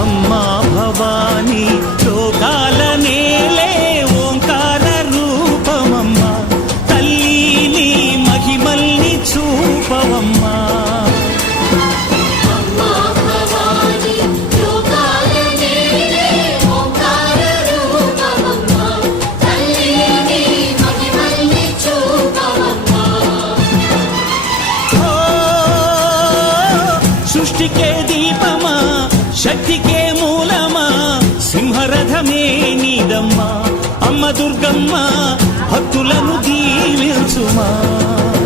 అమ్మా భవానీ లోకాల నేలే ఓంకార రూపమమ్మా తల్లి నీ మహిమల్ని చూపవమ్మా సృష్టికే దీపమా శక్తికే మూలమా సింహరథమే నీదమ్మా అమ్మ దుర్గమ్మ భక్తులను దీవించుమా